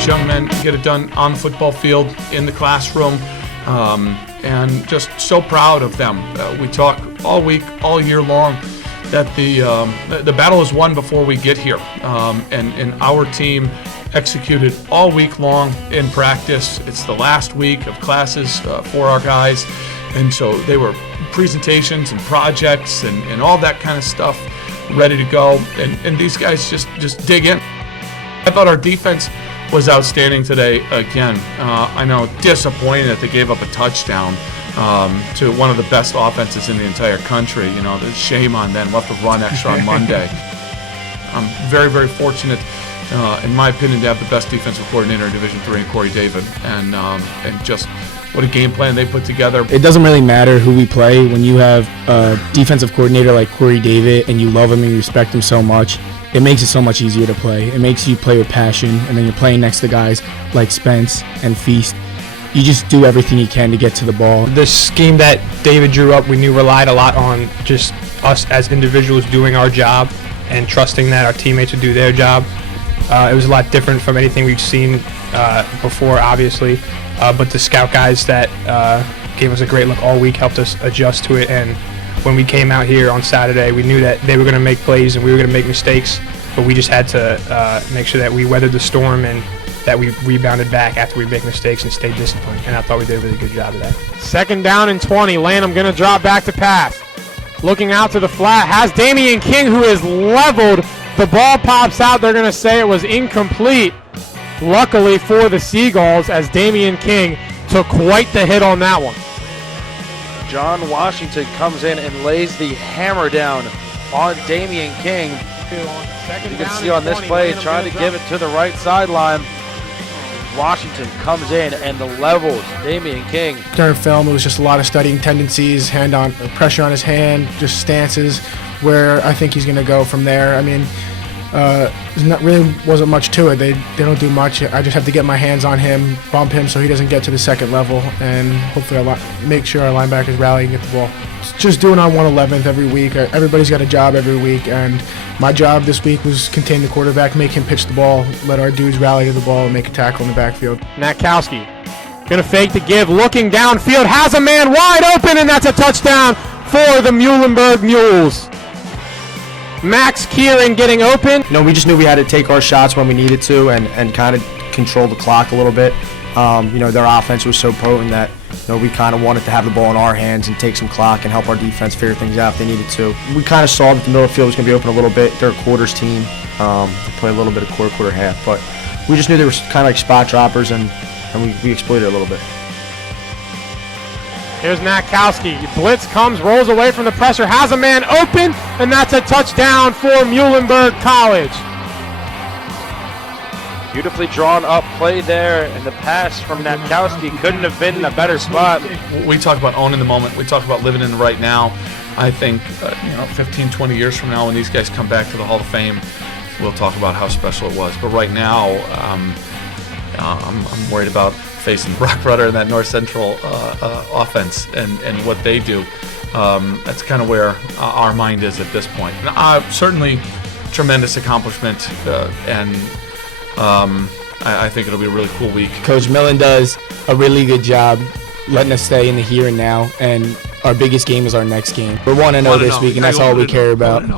these young men get it done on the football field, in the classroom, and just so proud of them. We talk all week, all year long, that the battle is won before we get here, and our team executed all week long in practice. It's the last week of classes for our guys, and so they were presentations and projects and all that kind of stuff ready to go, and these guys just dig in. I thought our defense was outstanding today again. I know, disappointed that they gave up a touchdown to one of the best offenses in the entire country. You know, there's shame on them. We'll have to run extra on Monday. I'm very, very fortunate, in my opinion, to have the best defensive coordinator in Division III, Corey David, and just what a game plan they put together. It doesn't really matter who we play when you have a defensive coordinator like Corey David and you love him and you respect him so much. It makes it so much easier to play. It makes you play with passion, and then you're playing next to guys like Spence and Feast. You just do everything you can to get to the ball. The scheme that David drew up, we knew relied a lot on just us as individuals doing our job and trusting that our teammates would do their job. It was a lot different from anything we've seen before, obviously, but the scout guys that gave us a great look all week helped us adjust to it, and when we came out here on Saturday, we knew that they were going to make plays and we were going to make mistakes, but we just had to make sure that we weathered the storm and that we rebounded back after we make mistakes and stayed disciplined, and I thought we did a really good job of that. 2nd down and 20. Lanham going to drop back to pass. Looking out to the flat, has Damian King, who is leveled. The ball pops out. They're going to say it was incomplete. Luckily for the Sea Gulls, as Damian King took quite the hit on that one. John Washington comes in and lays the hammer down on Damian King. You can see on this play, trying to give it to the right sideline. Washington comes in and levels Damian King. During film, it was just a lot of studying tendencies, pressure on his hand, just stances, where I think he's going to go from there. I mean, really wasn't much to it. They don't do much. I just have to get my hands on him, bump him so he doesn't get to the second level, and hopefully I'll make sure our linebackers rally and get the ball. It's just doing our 111th every week. Everybody's got a job every week, and my job this week was contain the quarterback, make him pitch the ball, let our dudes rally to the ball, and make a tackle in the backfield. Hnatkowsky going to fake the give, looking downfield, has a man wide open, and that's a touchdown for the Muhlenberg Mules. Max Kirin getting open. We just knew we had to take our shots when we needed to and kind of control the clock a little bit. Their offense was so potent that we kind of wanted to have the ball in our hands and take some clock and help our defense figure things out if they needed to. We kind of saw that the middle of the field was going to be open a little bit. They're a quarters team. They play a little bit of quarter, half. But we just knew they were kind of like spot droppers, and we exploited it a little bit. Here's Hnatkowsky. Blitz comes, rolls away from the pressure, has a man open, and that's a touchdown for Muhlenberg College. Beautifully drawn up play there, and the pass from Hnatkowsky couldn't have been in a better spot. We talk about owning the moment. We talk about living in the right now. I think 15, 20 years from now, when these guys come back to the Hall of Fame, we'll talk about how special it was. But right now, I'm worried about facing Brock Rudder and that North Central offense and what they do. That's kind of where our mind is at this point. Certainly, tremendous accomplishment, and I think it'll be a really cool week. Coach Milne does a really good job letting us stay in the here and now, and our biggest game is our next game. We're 1-0 this week, and that's all we care about.